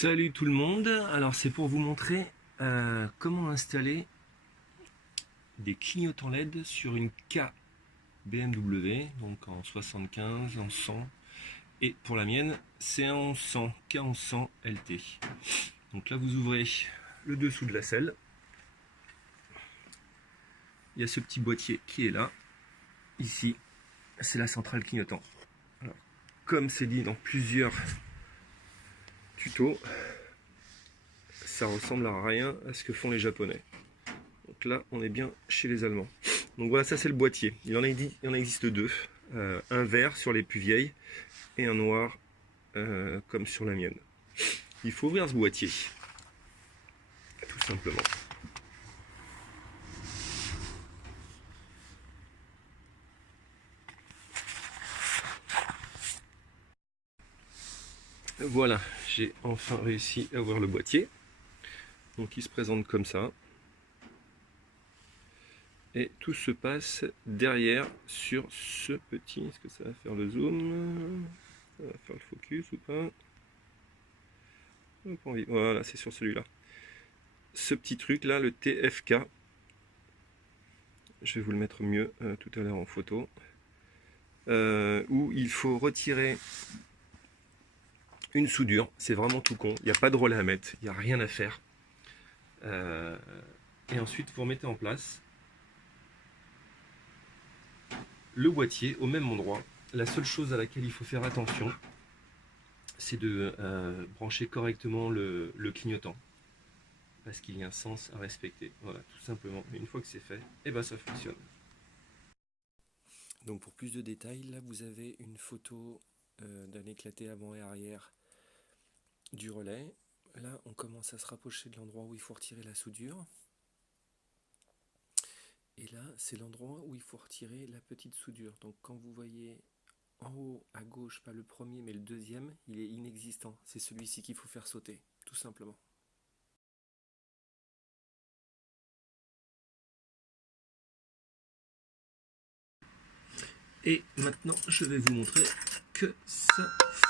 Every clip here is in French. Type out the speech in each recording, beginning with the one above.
Salut tout le monde, alors c'est pour vous montrer comment installer des clignotants LED sur une K BMW, donc en 75, en 100, et pour la mienne c'est en 100, K en 100 LT. Donc là vous ouvrez le dessous de la selle, il y a ce petit boîtier qui est là, ici c'est la centrale clignotant. Alors, comme c'est dit dans plusieurs tutos, ça ressemble à rien à ce que font les Japonais. Donc là, on est bien chez les Allemands. Donc voilà, ça c'est le boîtier. Il en existe deux. Un vert sur les plus vieilles et un noir comme sur la mienne. Il faut ouvrir ce boîtier, tout simplement. Voilà, j'ai enfin réussi à ouvrir le boîtier. Donc il se présente comme ça. Et tout se passe derrière sur ce petit... Est-ce que ça va faire le zoom? Ça va faire le focus ou pas? Voilà, c'est sur celui-là. Ce petit truc là, le TFK. Je vais vous le mettre mieux tout à l'heure en photo. Où il faut retirer une soudure. C'est vraiment tout con. Il n'y a pas de relais à mettre. Il n'y a rien à faire. Et ensuite, vous remettez en place le boîtier au même endroit. La seule chose à laquelle il faut faire attention, c'est de brancher correctement le clignotant. Parce qu'il y a un sens à respecter. Voilà, tout simplement. Mais une fois que c'est fait, et ben ça fonctionne. Donc pour plus de détails, là vous avez une photo d'un éclaté avant et arrière du relais. Là on commence à se rapprocher de l'endroit où il faut retirer la soudure. Et là c'est l'endroit où il faut retirer la petite soudure. Donc quand vous voyez en haut à gauche, pas le premier mais le deuxième, il est inexistant. C'est celui-ci qu'il faut faire sauter, tout simplement. Et maintenant, je vais vous montrer que ça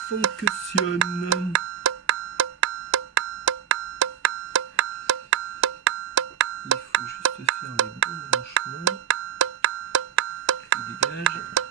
fonctionne. Il faut juste faire les bons branchements. Je dégage.